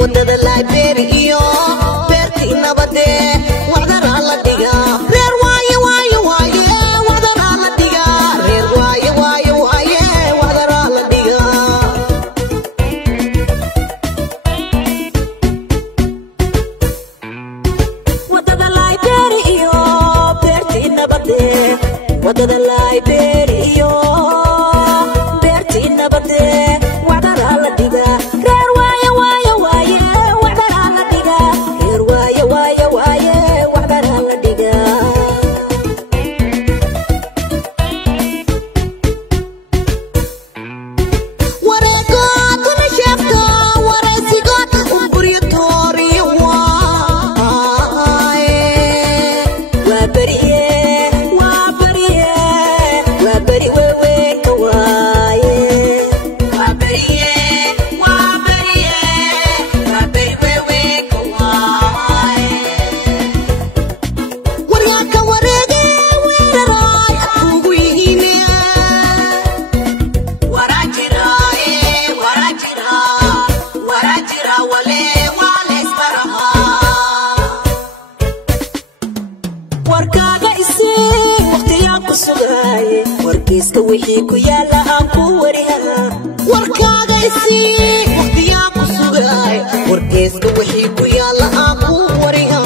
wadada library iyo beertii nabade wadada la dhiga reer waaye waaye waaye wadada la dhiga reer waaye waaye waaye wadada la dhiga wadada library iyo beertii nabade wadada library iyo beertii nabade wadada la dhiga reer waaye waaye waaye wadada la dhiga reer waaye waaye waaye wadada la dhiga wareego kuna sheegto waraysiga buryo tooriyo waaye waa beriye waa beriye waa beri weyn waaye waa beriye waa beriye waa beri weyn waaye waryaaka wareege weeraray ugu yihiine warajira wale wale isbaraha warkaaga isii waqtiyaa ku sugay warkiiska wixii ku yaala aan ku wariha warkaaga isii waqtiyaa ku sugay warkiiska wixii ku yaala aan ku wariha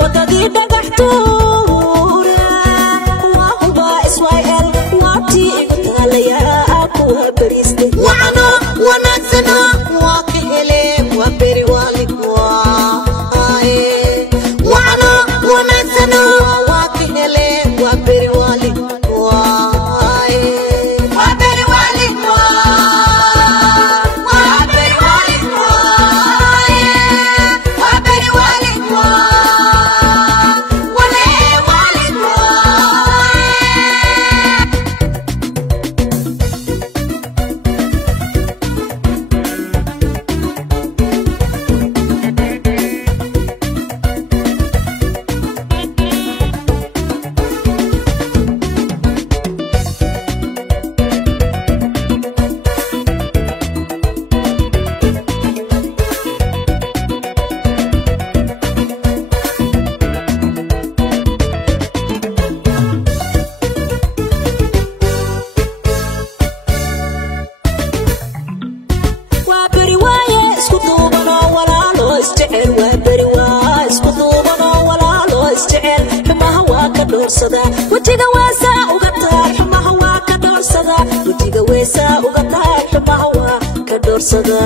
wadadii dhagaxtuura waa huba Israel waabtii igu taalayaa ku bariiste wacno wanaagsana waa ka hele waa beri waalid waaye wacno wanaagsana waa ka hele waa beri waalid waaye waa beri waalid waa beri waalid waaye waa beri waalid wale waalid waa beri waaye isku duubanoo walaaloo isjecel waa beri waa isku duubanoo walaaloo isjecel xumaha waa ka dhoorsada wejiga weesaa uga taal xumaha waa ka dhoorsada wejiga weesaa uga taal xumaha waa ka dhoorsada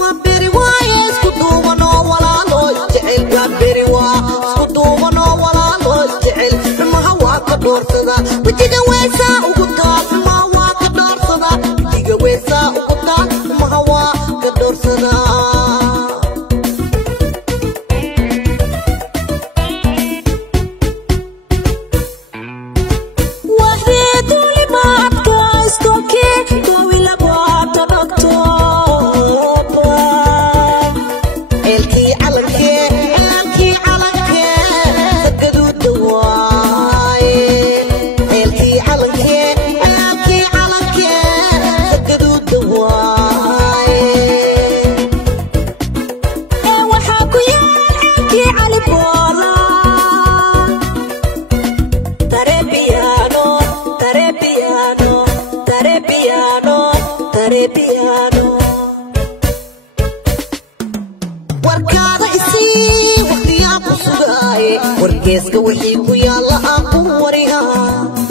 waa beri waaye isku duubanoo walaaloo isjecel waa beri waa isku duubanoo walaaloo isjecel xumaha waa ka dhoorsada wejiga weesaa ugu taal xumaha waa ka dhoorsada wejiga weesaa ugu taal xumaha waa ka dhoorsada waxiidu limaadka iskokii dawila baata dhagtooba eelkii calankee sagaduuda waaye eelkii calankee sagaduuda waaye waxaa ku yaal eelkii cali boola tarebiano tarebiano tarebiano tarebiano warkaada isii waqtiyaa ku sugaaye wargeeska wixii ku yaala aan ku wariha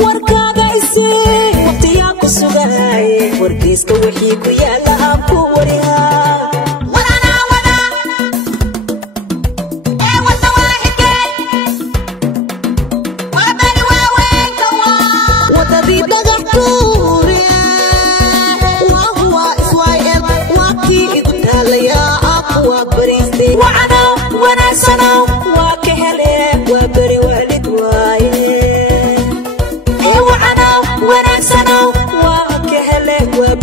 warkaaga isii waqtiyaa ku sugaaye wargeeska wixii ku yaala aan ku wariha wadadii dhagaxtuure waa huwa Israel waabtii igu taalayaa aan kuwa bariiste wacno wanaagsana waa ka hele waa beri waalid waaye wacno wanaagsana waa ka hele waa